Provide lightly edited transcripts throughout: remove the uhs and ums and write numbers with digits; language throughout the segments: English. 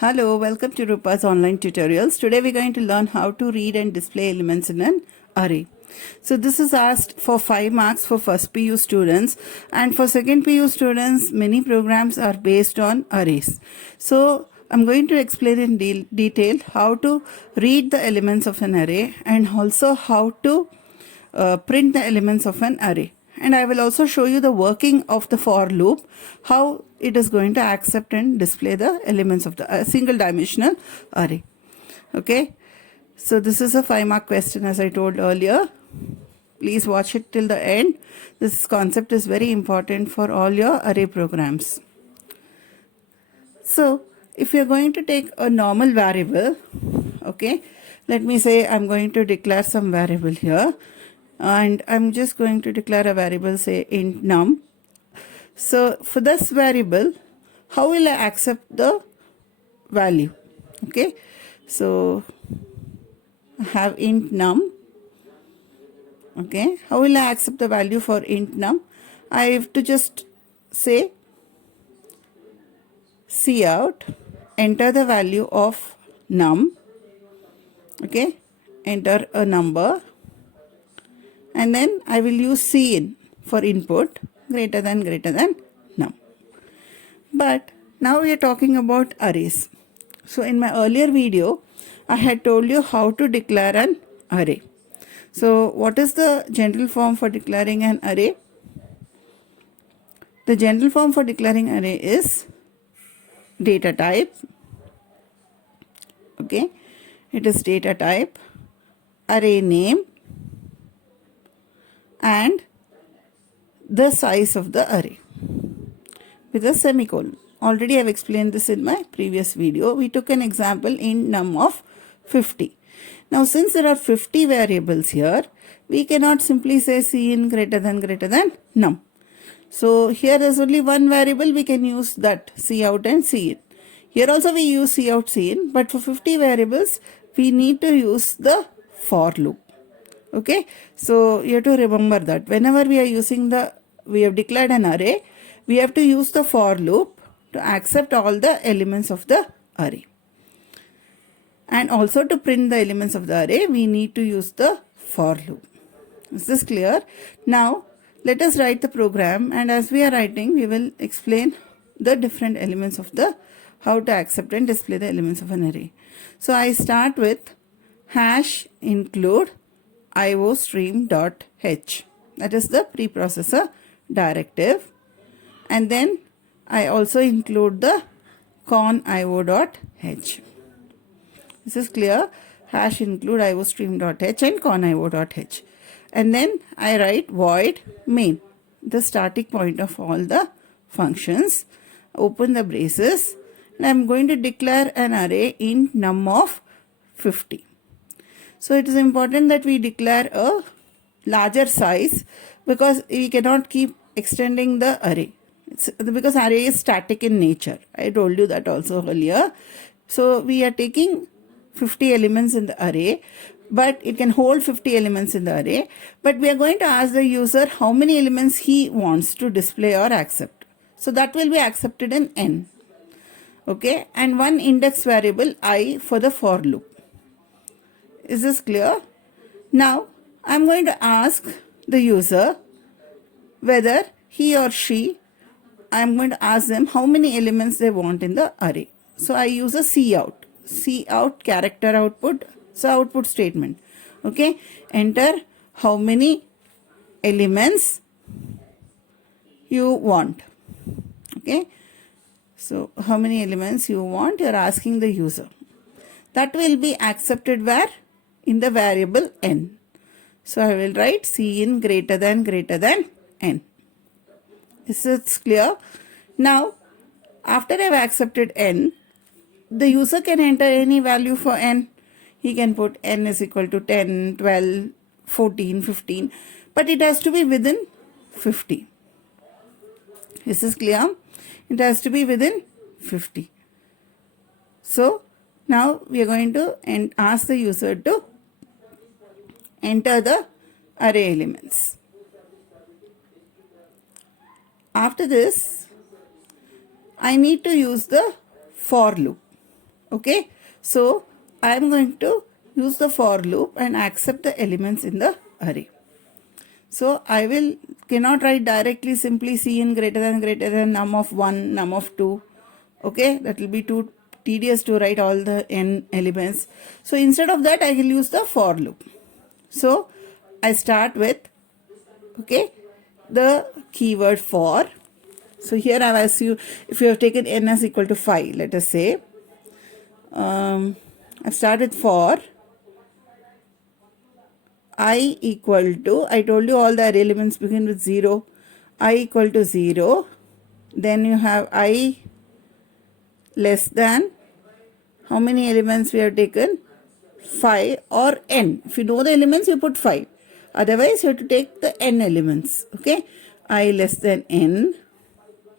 Hello, welcome to Rupa's online tutorials. Today we're going to learn how to read and display elements in an array. So this is asked for 5 marks for first PU students, and for second PU students many programs are based on arrays. So I'm going to explain in detail how to read the elements of an array and also how to print the elements of an array. And I will also show you the working of the for loop, how it is going to accept and display the elements of the single dimensional array. Okay, so this is a 5-mark question as I told earlier. Please watch it till the end. This concept is very important for all your array programs. So if you're going to take a normal variable, okay, let me say I'm going to declare some variable here. And I'm just going to declare a variable, say int num. So for this variable, how will I accept the value? Okay, so I have int num. Okay, how will I accept the value for int num? I have to just say cout, enter the value of num. Okay, enter a number. And then I will use cin for input greater than num. But now we are talking about arrays. So in my earlier video, I had told you how to declare an array. So what is the general form for declaring an array? The general form for declaring array is data type. Okay, it is data type, array name, and the size of the array with a semicolon. Already I have explained this in my previous video. We took an example in num of 50. Now since there are 50 variables here, we cannot simply say cin greater than num. So here there is only one variable, we can use that cout and cin. Here also we use cout cin, but for 50 variables we need to use the for loop. Okay, so you have to remember that whenever we have declared an array, we have to use the for loop to accept all the elements of the array. And also to print the elements of the array, we need to use the for loop. Is this clear? Now let us write the program, and as we are writing, we will explain the different elements of how to accept and display the elements of an array. So I start with hash include iostream.h. that is the preprocessor directive, and then I also include the conio.h. This is clear. Hash include iostream.h and conio.h, and then I write void main, the static point of all the functions. Open the braces, and I am going to declare an array in num of 50. So it is important that we declare a larger size, because we cannot keep extending the array. Because array is static in nature. I told you that also earlier. So we are taking 50 elements in the array, but it can hold 50 elements in the array. But we are going to ask the user how many elements he wants to display or accept. So that will be accepted in n. Okay, and one index variable I for the for loop. Is this clear? Now I am going to ask the user whether he or she, I am going to ask them how many elements they want in the array. So I use a cout character output, so output statement. Okay, enter how many elements you want. Okay, so how many elements you want, you are asking the user. That will be accepted where? In the variable n. So I will write cin greater than n. Is this clear? Now after I have accepted n, the user can enter any value for n. He can put n is equal to 10, 12, 14, 15, but it has to be within 50. Is this clear? It has to be within 50. So now we are going to ask the user to enter the array elements. After this, I need to use the for loop. Okay, so I am going to use the for loop and accept the elements in the array. So I will cannot write directly simply Cn greater than num of 1, num of 2. Okay, that will be too tedious to write all the n elements. So instead of that, I will use the for loop. So I start with, okay, the keyword for. So here I have asked you, if you have taken n as equal to 5, let us say, I've started for I equal to, I told you all the array elements begin with 0, I equal to 0, then you have I less than, how many elements we have taken? 5 or n. If you know the elements, you put 5. Otherwise, you have to take the n elements. Okay, I less than n.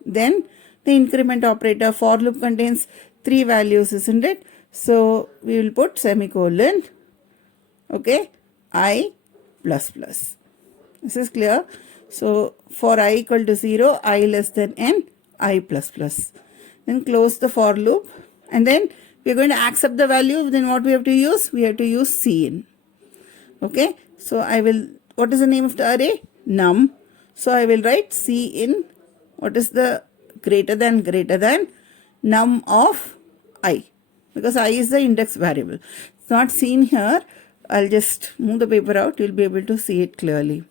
Then the increment operator, for loop contains 3 values, isn't it? So we will put semicolon, okay, I plus plus. This is clear. So for I equal to 0, I less than n, I plus plus. Then close the for loop, and then we are going to accept the value. Then what we have to use? We have to use Cin. Okay, so I will, what is the name of the array? Num. So I will write Cin, what is the greater than num of I, because I is the index variable. It's not seen here. I'll just move the paper out. You'll be able to see it clearly.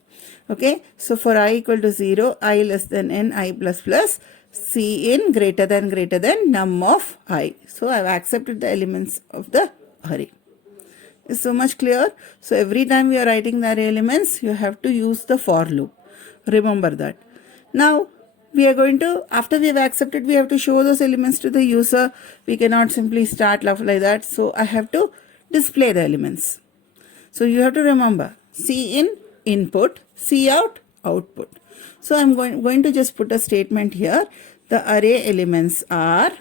Okay, so for I equal to 0, I less than n, I plus plus, Cin greater than num of I. So I've accepted the elements of the array. Is so much clear? So every time we are writing the array elements, you have to use the for loop. Remember that. Now we are going to, after we have accepted, we have to show those elements to the user. We cannot simply start like that. So I have to display the elements. So you have to remember, Cin input, Cout output. So I'm going to just put a statement here. The array elements are,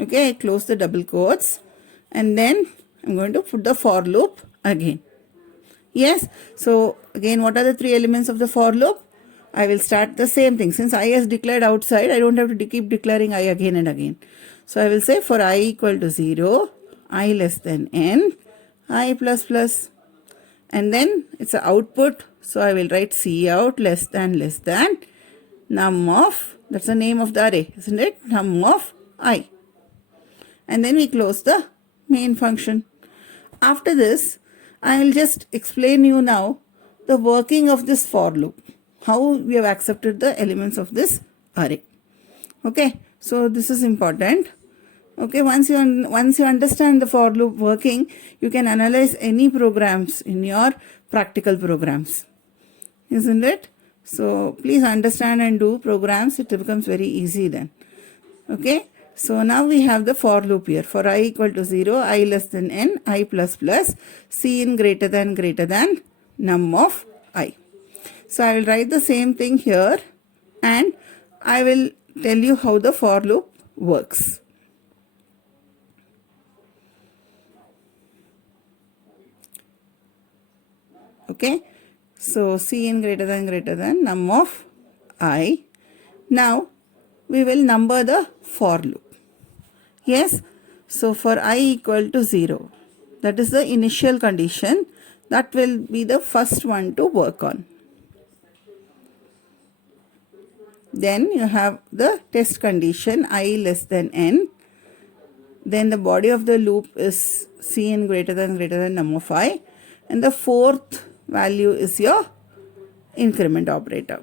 okay, I close the double quotes, and then I'm going to put the for loop again. Yes, so again, what are the 3 elements of the for loop? I will start the same thing. Since I is declared outside, I don't have to keep declaring I again and again. So I will say for I equal to 0, I less than n, I plus plus. And then it's an output. So I will write Cout less than num of, that's the name of the array, isn't it? Num of I. And then we close the main function. After this, I will just explain you now the working of this for loop. How we have accepted the elements of this array. Okay, so this is important. Okay, once you understand the for loop working, you can analyze any programs in your practical programs, isn't it? So please understand and do programs. It becomes very easy then. Okay, so now we have the for loop here. For I equal to 0, I less than n, I plus plus, Cin greater than num of I. So I will write the same thing here, and I will tell you how the for loop works. Okay, so Cin greater than num of I. Now we will number the for loop. Yes, so for I equal to 0, that is the initial condition. That will be the first one to work on. Then you have the test condition I less than n. Then the body of the loop is Cin greater than num of I. And the fourth value is your increment operator.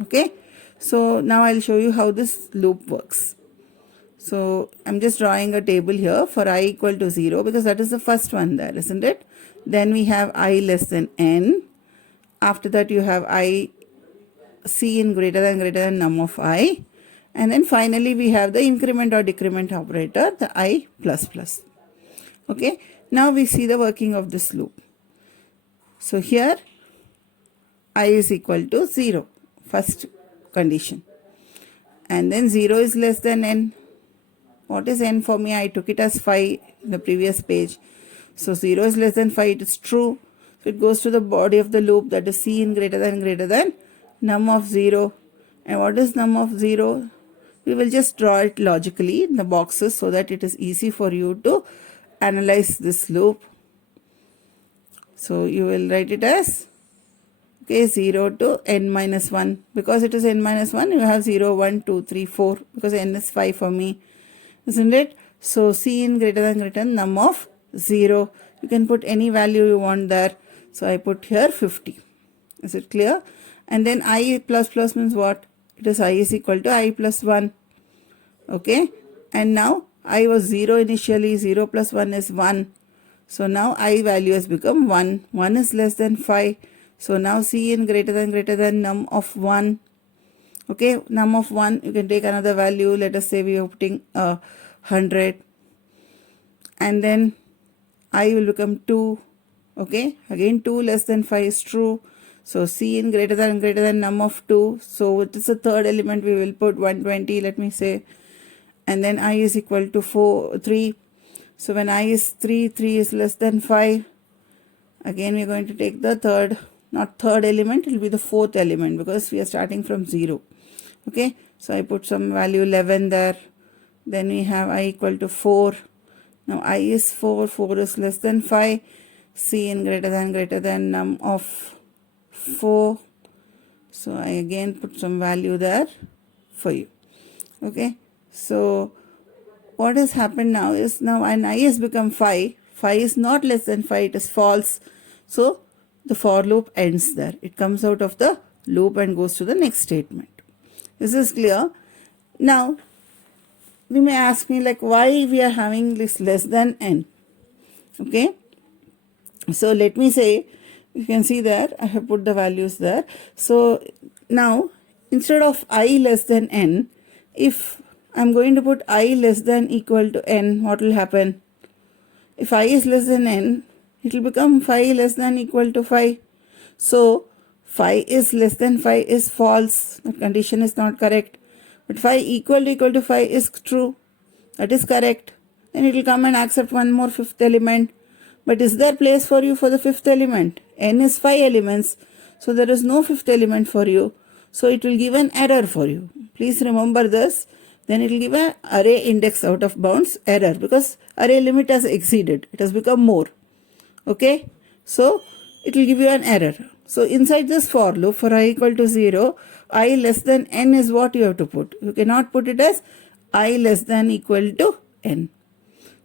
Okay, so now I'll show you how this loop works. So I'm just drawing a table here for I equal to 0, because that is the first one there, isn't it? Then we have I less than n. After that you have I Cin greater than num of I. And then finally we have the increment or decrement operator, the I plus plus. Okay, now we see the working of this loop. So here I is equal to 0, first condition. And then 0 is less than n. What is n for me? I took it as 5 in the previous page. So 0 is less than 5, it is true. So it goes to the body of the loop, that is Cin greater than num of 0. And what is num of 0? we will just draw it logically in the boxes so that it is easy for you to analyze this loop. So you will write it as, okay, 0 to n minus 1. Because it is n minus 1, you have 0, 1, 2, 3, 4, because n is 5 for me, isn't it? So Cn greater than num of 0. You can put any value you want there. So I put here 50. Is it clear? And then I plus plus means what? It is I is equal to I plus 1. Okay. And now I was 0 initially. 0 plus 1 is 1. So now I value has become 1. 1 is less than 5. So now Cn greater than num of 1. Okay. Num of 1. You can take another value. Let us say we are putting 100. And then I will become 2. Okay. Again 2 less than 5 is true. So Cn greater than num of 2. So it is the third element, we will put 120, let me say. And then I is equal to 3. So when I is 3, 3 is less than 5. Again we are going to take the third, not third element, it will be the fourth element because we are starting from 0. Okay. So I put some value 11 there. Then we have I equal to 4. Now I is 4, 4 is less than 5. Cn greater than num of 4. So I again put some value there for you. Okay. So what has happened now is, now an I has become 5. 5 is not less than 5, it is false. So the for loop ends there. It comes out of the loop and goes to the next statement. This is clear. Now we may ask me like why we are having this less than n. Okay. So let me say, you can see there, I have put the values there. So now instead of I less than n, if I'm going to put I less than equal to n, what will happen? If I is less than n, it will become 5 less than equal to 5. So 5 is less than 5 is false. The condition is not correct. But 5 equal to 5 is true. That is correct. Then it will come and accept one more fifth element. But is there place for you for the fifth element? N is 5 elements. So there is no fifth element for you. So it will give an error for you. Please remember this. Then it will give an array index out of bounds error because array limit has exceeded. It has become more. Okay. So it will give you an error. So inside this for loop for I equal to 0, I less than n is what you have to put. You cannot put it as I less than equal to n.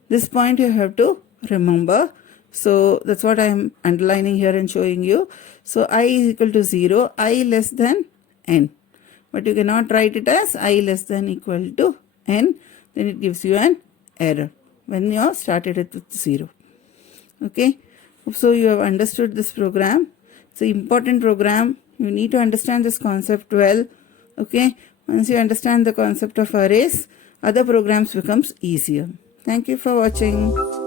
This point you have to remember. So that's what I am underlining here and showing you. So I is equal to 0, I less than n. But you cannot write it as I less than equal to n. Then it gives you an error when you have started it with 0. Okay. So you have understood this program. It's an important program. You need to understand this concept well. Okay. Once you understand the concept of arrays, other programs becomes easier. Thank you for watching.